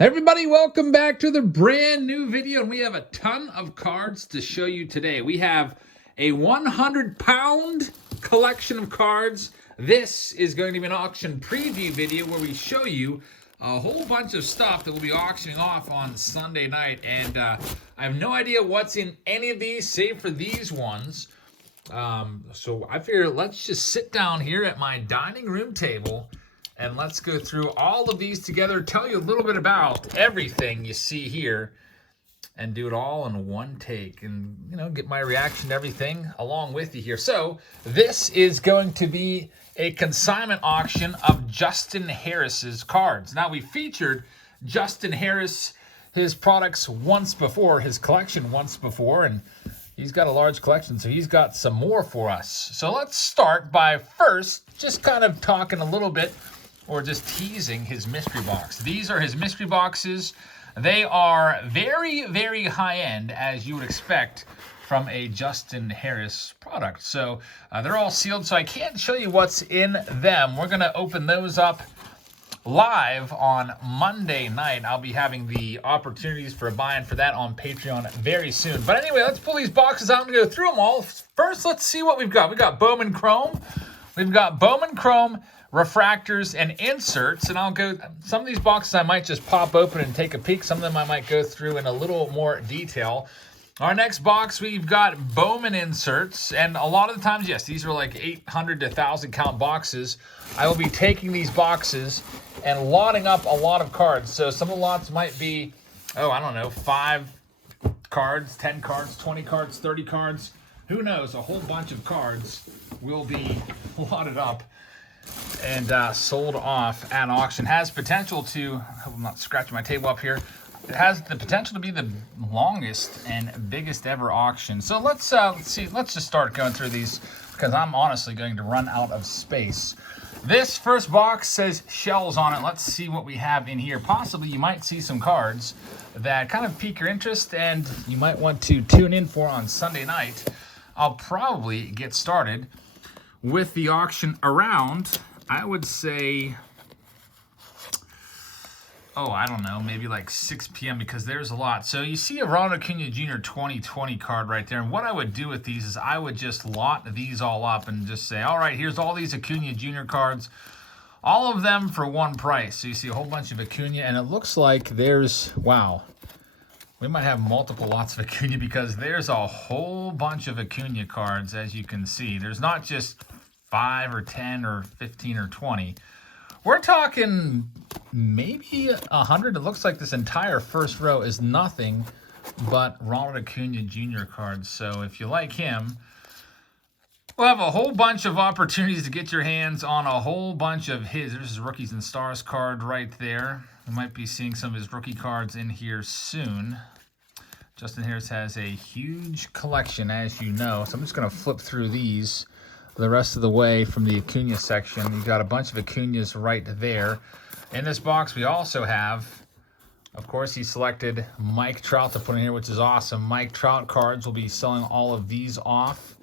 Everybody, welcome back to the brand new video, and we have a ton of cards to show you today. We have a 100-pound collection of cards. This is going to be an auction preview video where we show you a whole bunch of stuff that we'll be auctioning off on Sunday night, and I have no idea what's in any of these save for these ones. So I figure let's just sit down here at my dining room table and let's go through all of these together, tell you a little bit about everything you see here, and do it all in one take, and get my reaction to everything along with you here. So this is going to be a consignment auction of Justin Harris's cards. Now, we featured Justin Harris, his products once before, his collection once before, and he's got a large collection, so he's got some more for us. So let's start by first just kind of talking a little bit, or just teasing his mystery box. These are his mystery boxes. They are very, very high-end, as you would expect from a Justin Harris product. So they're all sealed, so I can't show you what's in them. We're gonna open those up live on Monday night. I'll be having the opportunities for buying for that on Patreon very soon. But anyway, let's pull these boxes out and go through them all. First, let's see what we've got. We've got Bowman Chrome. We've got Bowman Chrome, refractors, and inserts, and I'll go, some of these boxes I might just pop open and take a peek. Some of them I might go through in a little more detail. Our next box, we've got Bowman Inserts, and a lot of the times, yes, these are like 800 to 1,000 count boxes. I will be taking these boxes and lotting up a lot of cards. So some of the lots might be, I don't know, 5 cards, 10 cards, 20 cards, 30 cards. Who knows? A whole bunch of cards will be lotted up and sold off at auction. Has potential to, I hope I'm not scratching my table up here, it has the potential to be the longest and biggest ever auction. So let's see, let's just start going through these, because I'm honestly going to run out of space. This first box says shells on it. Let's see what we have in here. Possibly you might see some cards that kind of pique your interest and you might want to tune in for on Sunday night. I'll probably get started with the auction around, I would say, I don't know, maybe like 6 p.m. because there's a lot. So you see a Ronald Acuna Jr. 2020 card right there. And what I would do with these is I would just lot these all up and just say, all right, here's all these Acuna Jr. cards, all of them for one price. So you see a whole bunch of Acuna, and it looks like there's, wow, we might have multiple lots of Acuna because there's a whole bunch of Acuna cards, as you can see. There's not just 5 or 10 or 15 or 20. We're talking maybe 100. It looks like this entire first row is nothing but Ronald Acuna Jr. cards. So if you like him, we'll have a whole bunch of opportunities to get your hands on a whole bunch of his. There's his Rookies and Stars card right there. We might be seeing some of his rookie cards in here soon. Justin Harris has a huge collection, as you know. So I'm just going to flip through these the rest of the way from the Acuna section. You've got a bunch of Acunas right there. In this box, we also have, of course, he selected Mike Trout to put in here, which is awesome. Mike Trout cards will be selling all of these off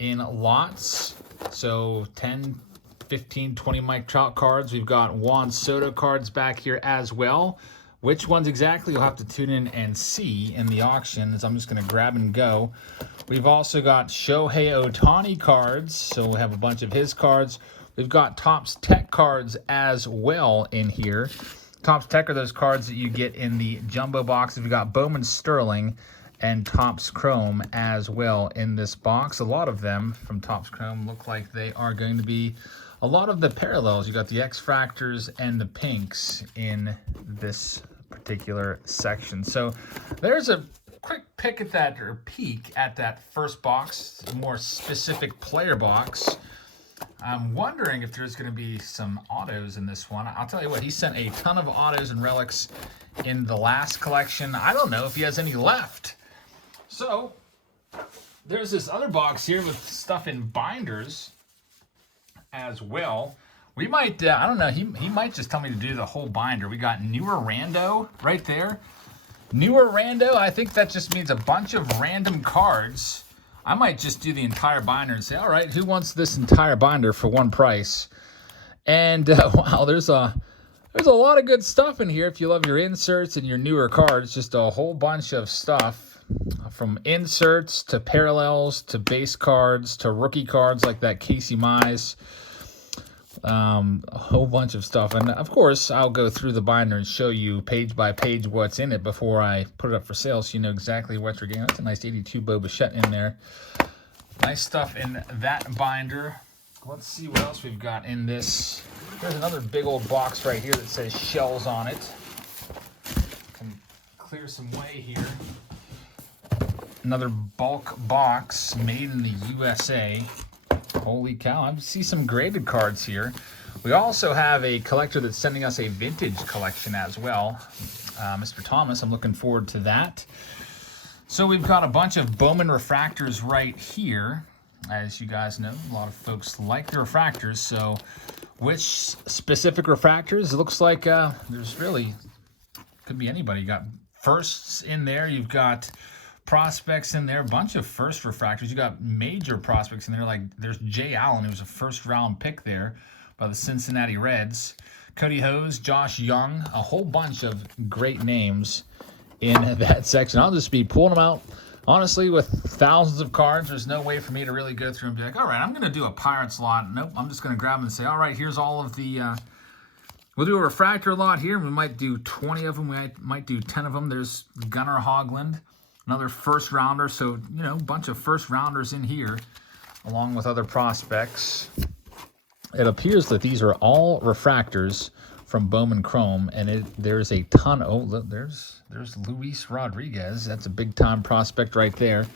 in lots. So 10, 15, 20 Mike Trout cards. We've got Juan Soto cards back here as well. Which ones exactly, you'll have to tune in and see in the auction, as I'm just going to grab and go. We've also got Shohei Ohtani cards, so we'll have a bunch of his cards. We've got Topps Tech cards as well in here. Topps Tech are those cards that you get in the jumbo box. We've got Bowman Sterling and Topps Chrome as well in this box. A lot of them from Topps Chrome look like they are going to be a lot of the parallels. You got the X-Fractors and the pinks in this particular section. So there's a quick pick at that, or peek at that first box, a more specific player box. I'm wondering if there's going to be some autos in this one. I'll tell you what, he sent a ton of autos and relics in the last collection. I don't know if he has any left. So there's this other box here with stuff in binders as well. We might, I don't know, he might just tell me to do the whole binder. We got Newer Rando right there. Newer Rando, I think that just means a bunch of random cards. I might just do the entire binder and say, all right, who wants this entire binder for one price? And wow, there's a There's a lot of good stuff in here if you love your inserts and your newer cards. Just a whole bunch of stuff, from inserts to parallels to base cards to rookie cards like that Casey Mize. A whole bunch of stuff. And of course, I'll go through the binder and show you page by page what's in it before I put it up for sale, so you know exactly what you're getting. That's a nice 82 Bo Bichette in there. Nice stuff in that binder. Let's see what else we've got in this. There's another big old box right here that says shells on it. Can clear some way here. Another bulk box made in the USA. Holy cow, I see some graded cards here. We also have a collector that's sending us a vintage collection as well. Mr. Thomas, I'm looking forward to that. So we've got a bunch of Bowman refractors right here. As you guys know, a lot of folks like the refractors. So which specific refractors? It looks like there's really, could be anybody. You got firsts in there. You've got prospects in there, a bunch of first refractors. You got major prospects in there, like there's Jay Allen, who was a first-round pick there by the Cincinnati Reds. Cody Hose, Josh Young, a whole bunch of great names in that section. I'll just be pulling them out. Honestly, with thousands of cards, there's no way for me to really go through and be like, all right, I'm going to do a Pirates lot. Nope, I'm just going to grab them and say, all right, here's all of the... we'll do a refractor lot here. We might do 20 of them. We might do 10 of them. There's Gunnar Hoglund, another first rounder. So, you know, a bunch of first rounders in here, along with other prospects. It appears that these are all refractors from Bowman Chrome, and there's a ton. Oh, look, there's Luis Rodriguez. That's a big time prospect right there.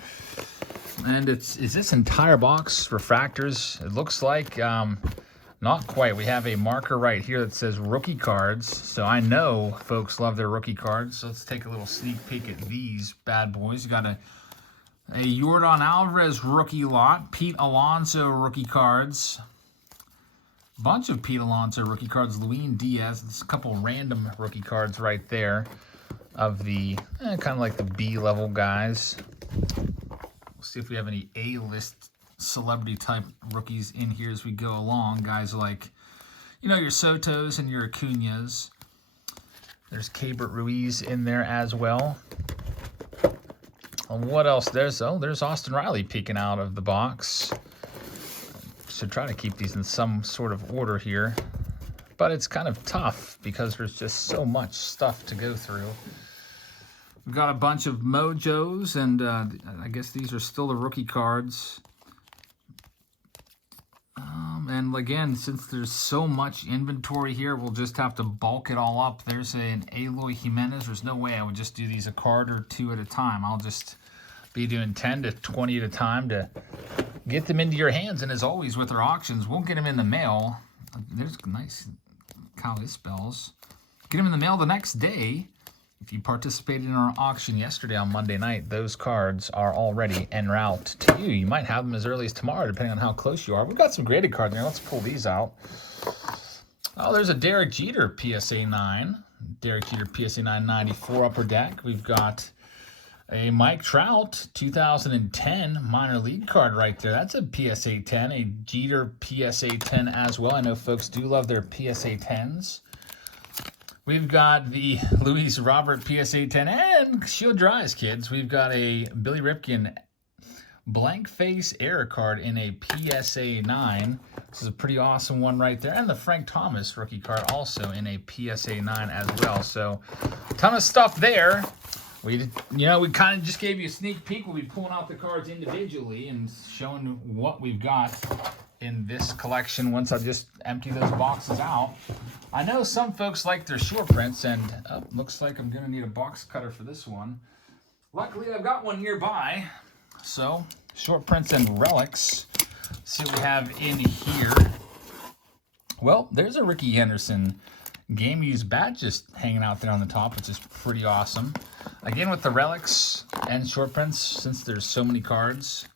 And is this entire box refractors? It looks like not quite. We have a marker right here that says rookie cards. So I know folks love their rookie cards. So let's take a little sneak peek at these bad boys. You got a Yordan Alvarez rookie lot, Pete Alonso rookie cards. Bunch of Pete Alonso rookie cards, Luis Diaz. There's a couple random rookie cards right there of the kind of like the B-level guys. We'll see if we have any A-list celebrity type rookies in here as we go along. Guys like, you know, your Sotos and your Acuñas. There's Keibert Ruiz in there as well. And what else? There's Austin Riley peeking out of the box. Should try to keep these in some sort of order here, but it's kind of tough because there's just so much stuff to go through. We've got a bunch of Mojos, and I guess these are still the rookie cards. And again, since there's so much inventory here, we'll just have to bulk it all up. There's an Eloy Jimenez. There's no way I would just do these a card or two at a time. I'll just be doing 10 to 20 at a time to get them into your hands. And as always with our auctions, we'll get them in the mail. There's nice Kyle Isbells. Get them in the mail the next day. If you participated in our auction yesterday on Monday night, those cards are already en route to you. You might have them as early as tomorrow, depending on how close you are. We've got some graded cards in there. Let's pull these out. Oh, there's a Derek Jeter PSA 9. Derek Jeter PSA 9 94 upper deck. We've got a Mike Trout 2010 minor league card right there. That's a PSA 10, a Jeter PSA 10 as well. I know folks do love their PSA 10s. We've got the Luis Robert PSA 10, and shield your eyes, kids. We've got a Billy Ripken blank face error card in a PSA 9. This is a pretty awesome one right there. And the Frank Thomas rookie card also in a PSA 9 as well. So a ton of stuff there. We kind of just gave you a sneak peek. We'll be pulling out the cards individually and showing what we've got in this collection once I just empty those boxes out. I know some folks like their short prints, and looks like I'm going to need a box cutter for this one. Luckily, I've got one nearby. So, short prints and relics. Let's see what we have in here. Well, there's a Ricky Henderson game used bat just hanging out there on the top, which is pretty awesome. Again, with the relics and short prints, since there's so many cards,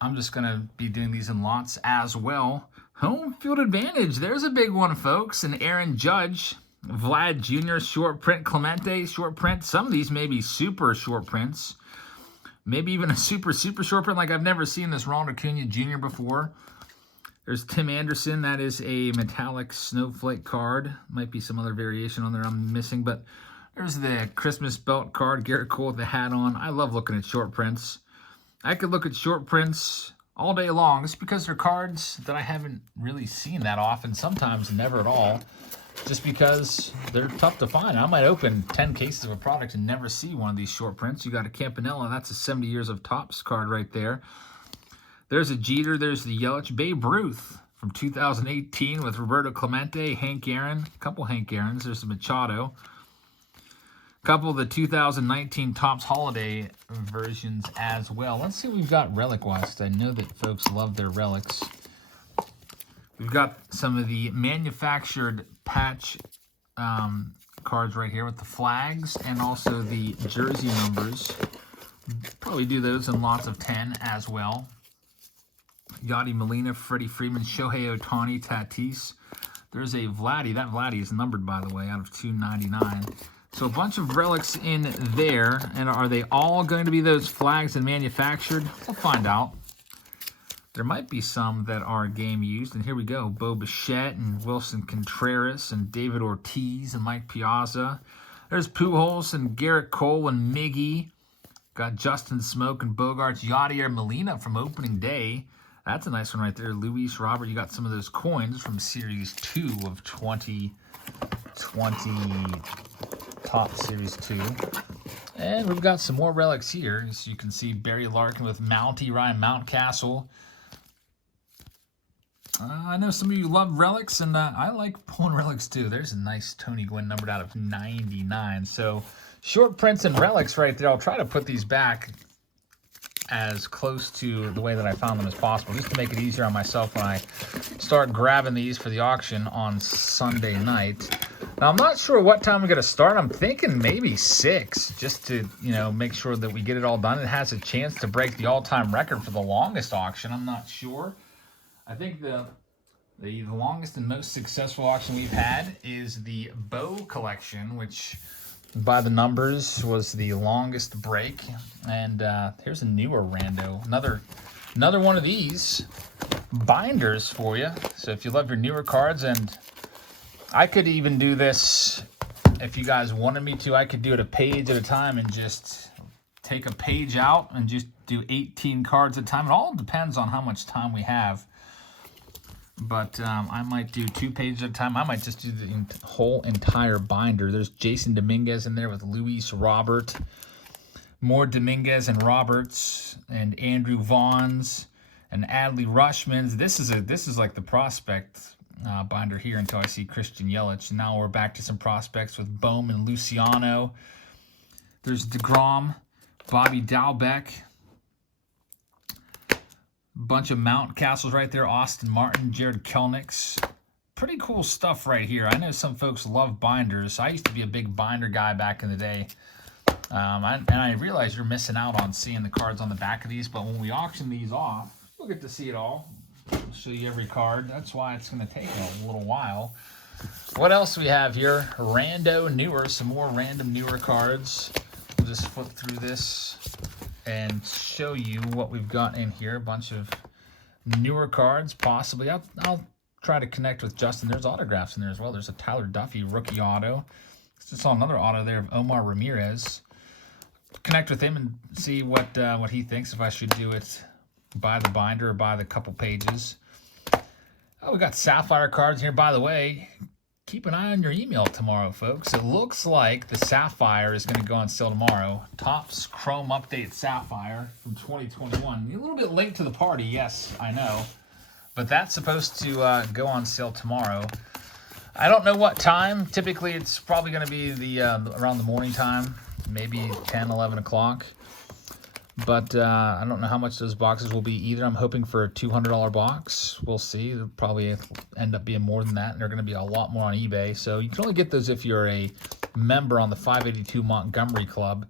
I'm just going to be doing these in lots as well. Home field advantage. There's a big one, folks. An Aaron Judge, Vlad Jr. short print, Clemente short print. Some of these may be super short prints. Maybe even a super short print. Like I've never seen this Ronald Acuña Jr. before. There's Tim Anderson. That is a metallic snowflake card. Might be some other variation on there I'm missing, but there's the Christmas belt card. Garrett Cole with the hat on. I love looking at short prints. I could look at short prints all day long. It's because they're cards that I haven't really seen that often, sometimes never at all, just because they're tough to find. I might open 10 cases of a product and never see one of these short prints. You got a Campanella. That's a 70 years of Topps card right there. There's a Jeter. There's the Yelich. Babe Ruth from 2018 with Roberto Clemente, Hank Aaron, a couple Hank Aarons. There's a Machado. A couple of the 2019 Topps Holiday versions as well. Let's see what we've got relic-wise, because I know that folks love their relics. We've got some of the manufactured patch cards right here with the flags and also the jersey numbers. Probably do those in lots of 10 as well. Yadi Molina, Freddie Freeman, Shohei Ohtani, Tatis. There's a Vladdy. That Vladdy is numbered, by the way, out of 299. So a bunch of relics in there. And are they all going to be those flags and manufactured? We'll find out. There might be some that are game used. And here we go. Bo Bichette and Wilson Contreras and David Ortiz and Mike Piazza. There's Pujols and Garrett Cole and Miggy. Got Justin Smoke and Bogarts. Yadier Molina from opening day. That's a nice one right there. Luis Robert, you got some of those coins from Series 2 of 2020, Topps Series 2. And we've got some more relics here. As you can see, Barry Larkin with Mountie, Ryan Mountcastle. I know some of you love relics, and I like pulling relics too. There's a nice Tony Gwynn numbered out of 99. So short prints and relics right there. I'll try to put these back as close to the way that I found them as possible, just to make it easier on myself when I start grabbing these for the auction on Sunday night. Now, I'm not sure what time we're going to start. I'm thinking maybe 6, just to, make sure that we get it all done. It has a chance to break the all-time record for the longest auction. I'm not sure. I think the longest and most successful auction we've had is the Bow collection, which by the numbers was the longest break. And here's a newer rando, another one of these binders for you. So if you love your newer cards, and I could even do this if you guys wanted me to. I could do it a page at a time and just take a page out and just do 18 cards at a time. It all depends on how much time we have. But I might do 2 pages at a time. I might just do the whole entire binder. There's Jason Dominguez in there with Luis Robert. More Dominguez and Roberts and Andrew Vaughn's and Adley Rushman's. This is like the prospect binder here until I see Christian Yelich. And now we're back to some prospects with Bowman, Luciano. There's DeGrom, Bobby Dalbec. Bunch of Mountcastles right there. Austin Martin, Jared Kelnick's. Pretty cool stuff right here. I know some folks love binders. I used to be a big binder guy back in the day. And I realize you're missing out on seeing the cards on the back of these, but when we auction these off, you'll get to see it all. I'll show you every card. That's why it's going to take a little while. What else we have here? Rando newer. Some more random newer cards. We'll just flip through this and show you what we've got in here. A bunch of newer cards, possibly. I'll try to connect with Justin. There's autographs in there as well. There's a Tyler Duffy rookie auto. Just saw another auto there of Omar Ramirez. Connect with him and see what he thinks, if I should do it by the binder or by the couple pages. Oh, we got Sapphire cards here. By the way, keep an eye on your email tomorrow, folks. It looks like the Sapphire is going to go on sale tomorrow. Topps Chrome Update Sapphire from 2021. A little bit late to the party, yes, I know. But that's supposed to go on sale tomorrow. I don't know what time. Typically, it's probably going to be around the morning time, maybe 10, 11 o'clock. But I don't know how much those boxes will be either. I'm hoping for a $200 box. We'll see. They'll probably end up being more than that, and they're going to be a lot more on eBay. So you can only get those if you're a member on the 582 Montgomery Club.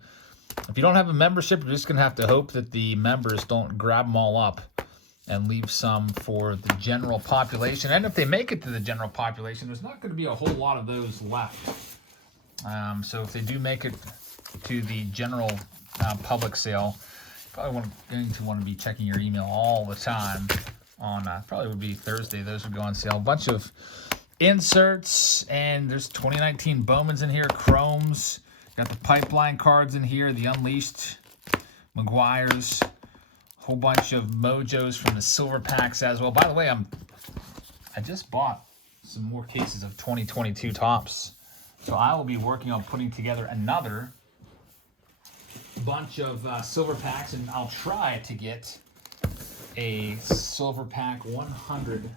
If you don't have a membership, you're just going to have to hope that the members don't grab them all up and leave some for the general population. And if they make it to the general population, there's not going to be a whole lot of those left. So if they do make it to the general public sale, probably going to want to be checking your email all the time. on probably would be Thursday. Those would go on sale. A bunch of inserts, and there's 2019 Bowmans in here, chromes. Got the pipeline cards in here, the Unleashed, McGuire's, whole bunch of mojos from the silver packs as well. By the way, I just bought some more cases of 2022 tops, so I will be working on putting together another bunch of silver packs, and I'll try to get a silver pack 100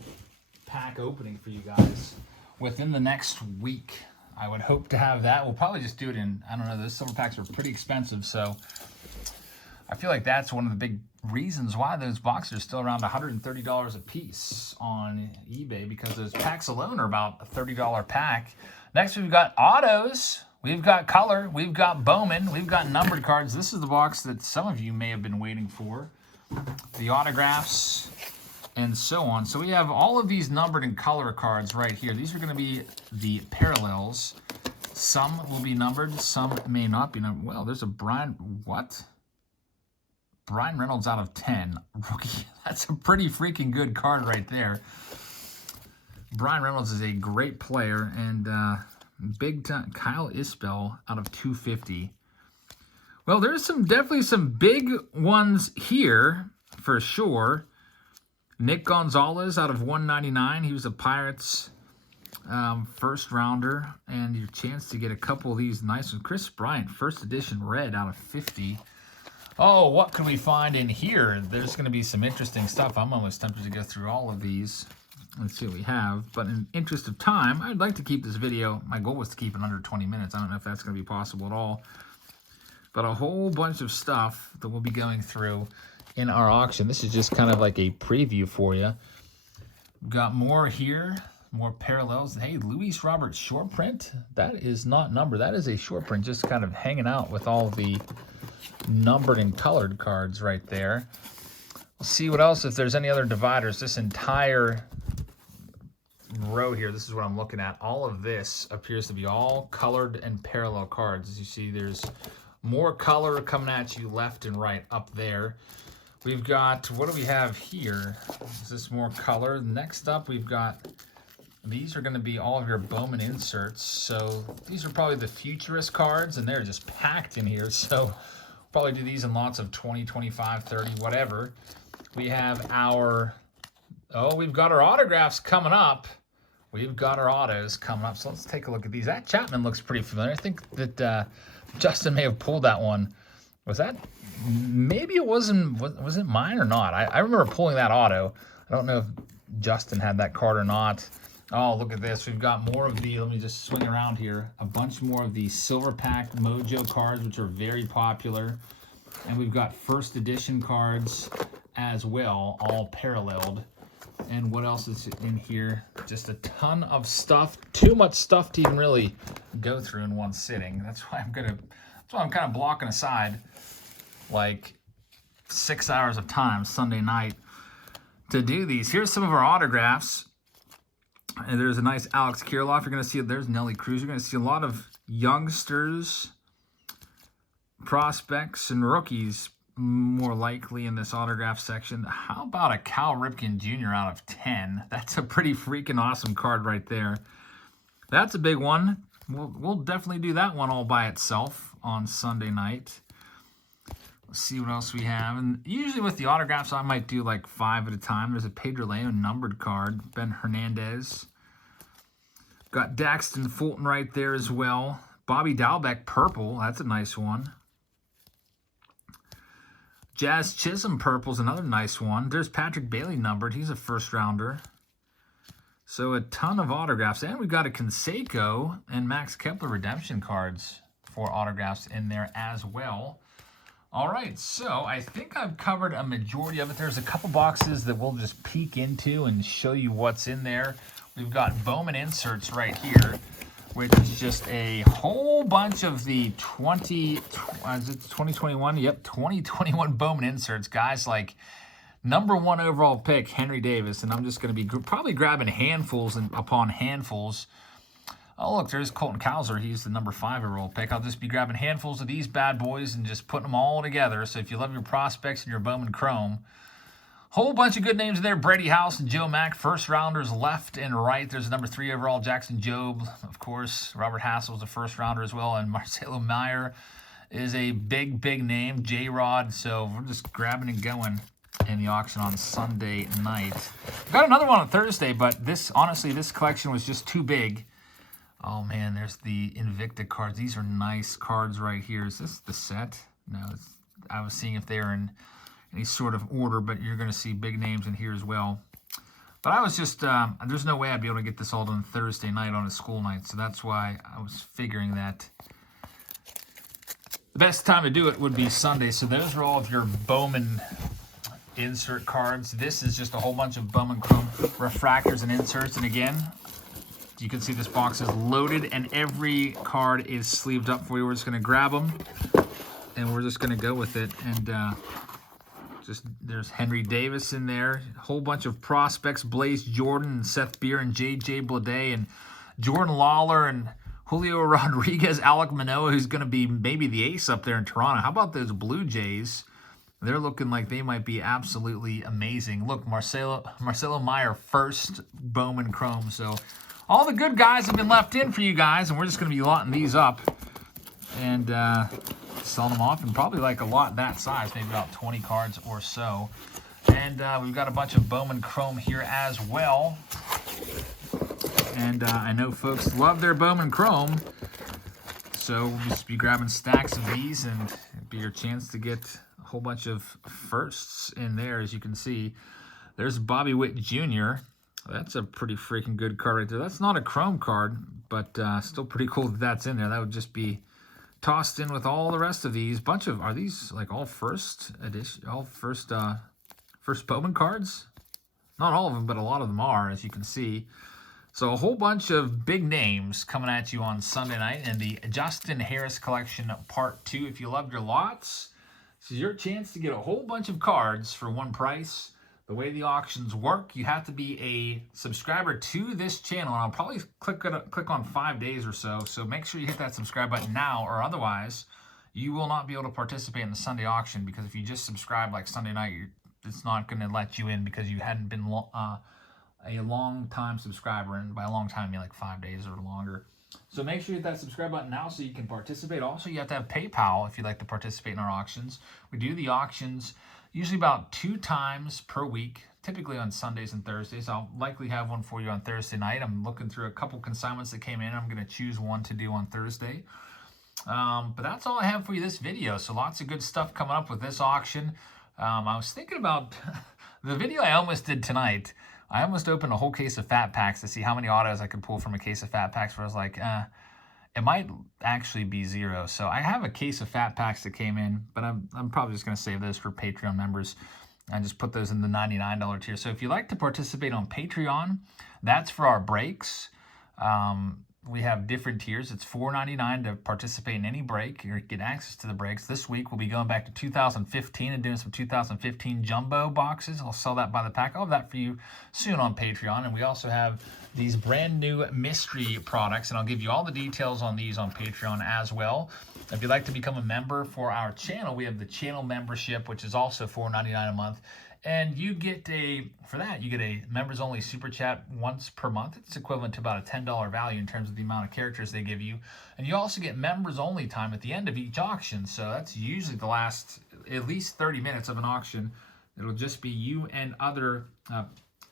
pack opening for you guys within the next week. I would hope to have that. We'll probably just do it in, I don't know, those silver packs are pretty expensive, so I feel like that's one of the big reasons why those boxes are still around $130 a piece on eBay, because those packs alone are about a $30 pack. Next, we've got autos, we've got color, we've got Bowman, we've got numbered cards. This is the box that some of you may have been waiting for. The autographs, and so on. So we have all of these numbered and color cards right here. These are going to be the parallels. Some will be numbered, some may not be numbered. Well, there's a Brian Reynolds out of 10. Rookie. That's a pretty freaking good card right there. Brian Reynolds is a great player, and big time Kyle Isbell out of 250. Well, there's definitely some big ones here for sure. Nick Gonzalez out of 199. He was a Pirates first rounder, and your chance to get a couple of these nice ones. Chris Bryant, first edition red out of 50. Oh, what can we find in here? There's going to be some interesting stuff. I'm almost tempted to go through all of these. Let's see what we have. But in interest of time, I'd like to keep this video. My goal was to keep it under 20 minutes. I don't know if that's going to be possible at all. But a whole bunch of stuff that we'll be going through in our auction. This is just kind of like a preview for you. We've got more here, more parallels. Hey, Luis Robert short print. That is not numbered. That is a short print, just kind of hanging out with all the numbered and colored cards right there. We'll see what else, if there's any other dividers. This entire row here, this is what I'm looking at. All of this appears to be all colored and parallel cards. As you see, there's more color coming at you left and right up there. We've got, what do we have here? Is this more color? Next up, we've got, these are going to be all of your Bowman inserts. So these are probably the futurist cards, and they're just packed in here. So probably do these in lots of 20, 25, 30, whatever. We have our, we've got our autographs coming up. We've got our autos coming up. So let's take a look at these. That Chapman looks pretty familiar. I think that Justin may have pulled that one. Was that, maybe it wasn't, was it mine or not? I remember pulling that auto. I don't know if Justin had that card or not. Oh, look at this. We've got more of the, let me just swing around here. A bunch more of the silver pack mojo cards, which are very popular. And we've got first edition cards as well, all paralleled. And what else is in here? Just a ton of stuff. Too much stuff to even really go through in one sitting. That's why I'm kind of blocking aside like 6 hours of time Sunday night to do these. Here's some of our autographs. And there's a nice Alex Kirilloff. You're going to see, there's Nelly Cruz. You're going to see a lot of youngsters, prospects, and rookies more likely in this autograph section. How about a Cal Ripken Jr. out of 10? That's a pretty freaking awesome card right there. That's a big one. We'll definitely do that one all by itself on Sunday night. Let's see what else we have. And usually with the autographs, I might do like 5 at a time. There's a Pedro Leon numbered card. Ben Hernandez. Got Daxton Fulton right there as well. Bobby Dalbec purple. That's a nice one. Jazz Chisholm purple's another nice one. There's Patrick Bailey numbered. He's a first rounder. So a ton of autographs. And we've got a Canseco and Max Kepler redemption cards for autographs in there as well. All right, so I think I've covered a majority of it. There's a couple boxes that we'll just peek into and show you what's in there. We've got Bowman Inserts right here, which is just a whole bunch of the 2021? Yep, 2021 Bowman Inserts. Guys like #1 overall pick, Henry Davis, and I'm just going to be probably grabbing handfuls upon handfuls. Oh, look, there's Colton Cowser. He's the #5 overall pick. I'll just be grabbing handfuls of these bad boys and just putting them all together. So if you love your prospects and your Bowman Chrome, Whole bunch of good names in there. Brady House and Joe Mack, first rounders left and right. There's number 3 overall, Jackson Jobe, of course. Robert Hassel's a first rounder as well. And Marcelo Meyer is a big name. J-Rod. So we're just grabbing and going in the auction on Sunday night. Got another one on Thursday, but this, honestly, this collection was just too big. Oh man, there's the Invicta cards. These are nice cards right here. Is this the set? No, I was seeing if they were in any sort of order, but you're going to see big names in here as well. But I was just, there's no way I'd be able to get this all done Thursday night on a school night, so that's why I was figuring that the best time to do it would be Sunday. So those are all of your Bowman insert cards. This is just a whole bunch of Bowman Chrome refractors and inserts, and again, you can see this box is loaded and every card is sleeved up for you. We're just going to grab them and we're just going to go with it. And there's Henry Davis in there. A whole bunch of prospects. Blaze Jordan and Seth Beer and J.J. Bleday and Jordan Lawler and Julio Rodriguez, Alec Manoah, who's going to be maybe the ace up there in Toronto. How about those Blue Jays? They're looking like they might be absolutely amazing. Look, Marcelo Meyer, first Bowman Chrome. So all the good guys have been left in for you guys, and we're just going to be lotting these up and selling them off, and probably like a lot that size, maybe about 20 cards or so. And we've got a bunch of Bowman Chrome here as well. And I know folks love their Bowman Chrome, so we'll just be grabbing stacks of these, and it'll be your chance to get a whole bunch of firsts in there. As you can see, there's Bobby Witt Jr. That's a pretty freaking good card right there. That's not a Chrome card, but still pretty cool that that's in there. That would just be tossed in with all the rest of these. Bunch of, are these like all first edition, all first Bowman cards? Not all of them, but a lot of them are, as you can see. So a whole bunch of big names coming at you on Sunday night in the Justin Harris Collection Part 2. If you loved your lots, this is your chance to get a whole bunch of cards for one price. The way the auctions work, you have to be a subscriber to this channel, and I'll probably click on 5 days or so. So make sure you hit that subscribe button now, or otherwise you will not be able to participate in the Sunday auction, because if you just subscribe like Sunday night, it's not going to let you in because you hadn't been a long time subscriber, and by a long time I mean like 5 days or longer. So make sure you hit that subscribe button now so you can participate. Also, you have to have PayPal if you'd like to participate in our auctions. We do the auctions usually about 2 times per week, typically on Sundays and Thursdays. I'll likely have one for you on Thursday night. I'm looking through a couple consignments that came in. I'm going to choose one to do on Thursday. But that's all I have for you this video. So lots of good stuff coming up with this auction. I was thinking about the video I almost did tonight. I almost opened a whole case of Fat Packs to see how many autos I could pull from a case of Fat Packs, where I was like, it might actually be 0. So I have a case of Fat Packs that came in, but I'm probably just going to save those for Patreon members and just put those in the $99 tier. So if you'd like to participate on Patreon, that's for our breaks. We have different tiers. It's $4.99 to participate in any break or get access to the breaks. This week we'll be going back to 2015 and doing some 2015 jumbo boxes. I'll sell that by the pack. I'll have that for you soon on Patreon. And we also have these brand new mystery products, and I'll give you all the details on these on Patreon as well. If you'd like to become a member for our channel, we have the channel membership, which is also $4.99 a month. And you get for that, you get a members-only super chat once per month. It's equivalent to about a $10 value in terms of the amount of characters they give you. And you also get members-only time at the end of each auction. So that's usually the last at least 30 minutes of an auction. It'll just be you and other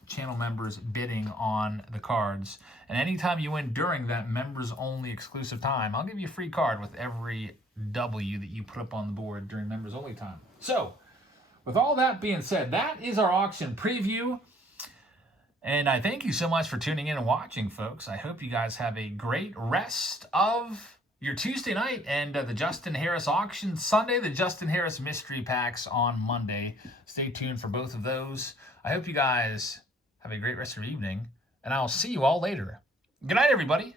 channel members bidding on the cards. And anytime you win during that members-only exclusive time, I'll give you a free card with every W that you put up on the board during members-only time. So, with all that being said, that is our auction preview. And I thank you so much for tuning in and watching, folks. I hope you guys have a great rest of your Tuesday night, and the Justin Harris auction Sunday, the Justin Harris mystery packs on Monday. Stay tuned for both of those. I hope you guys have a great rest of your evening, and I'll see you all later. Good night, everybody.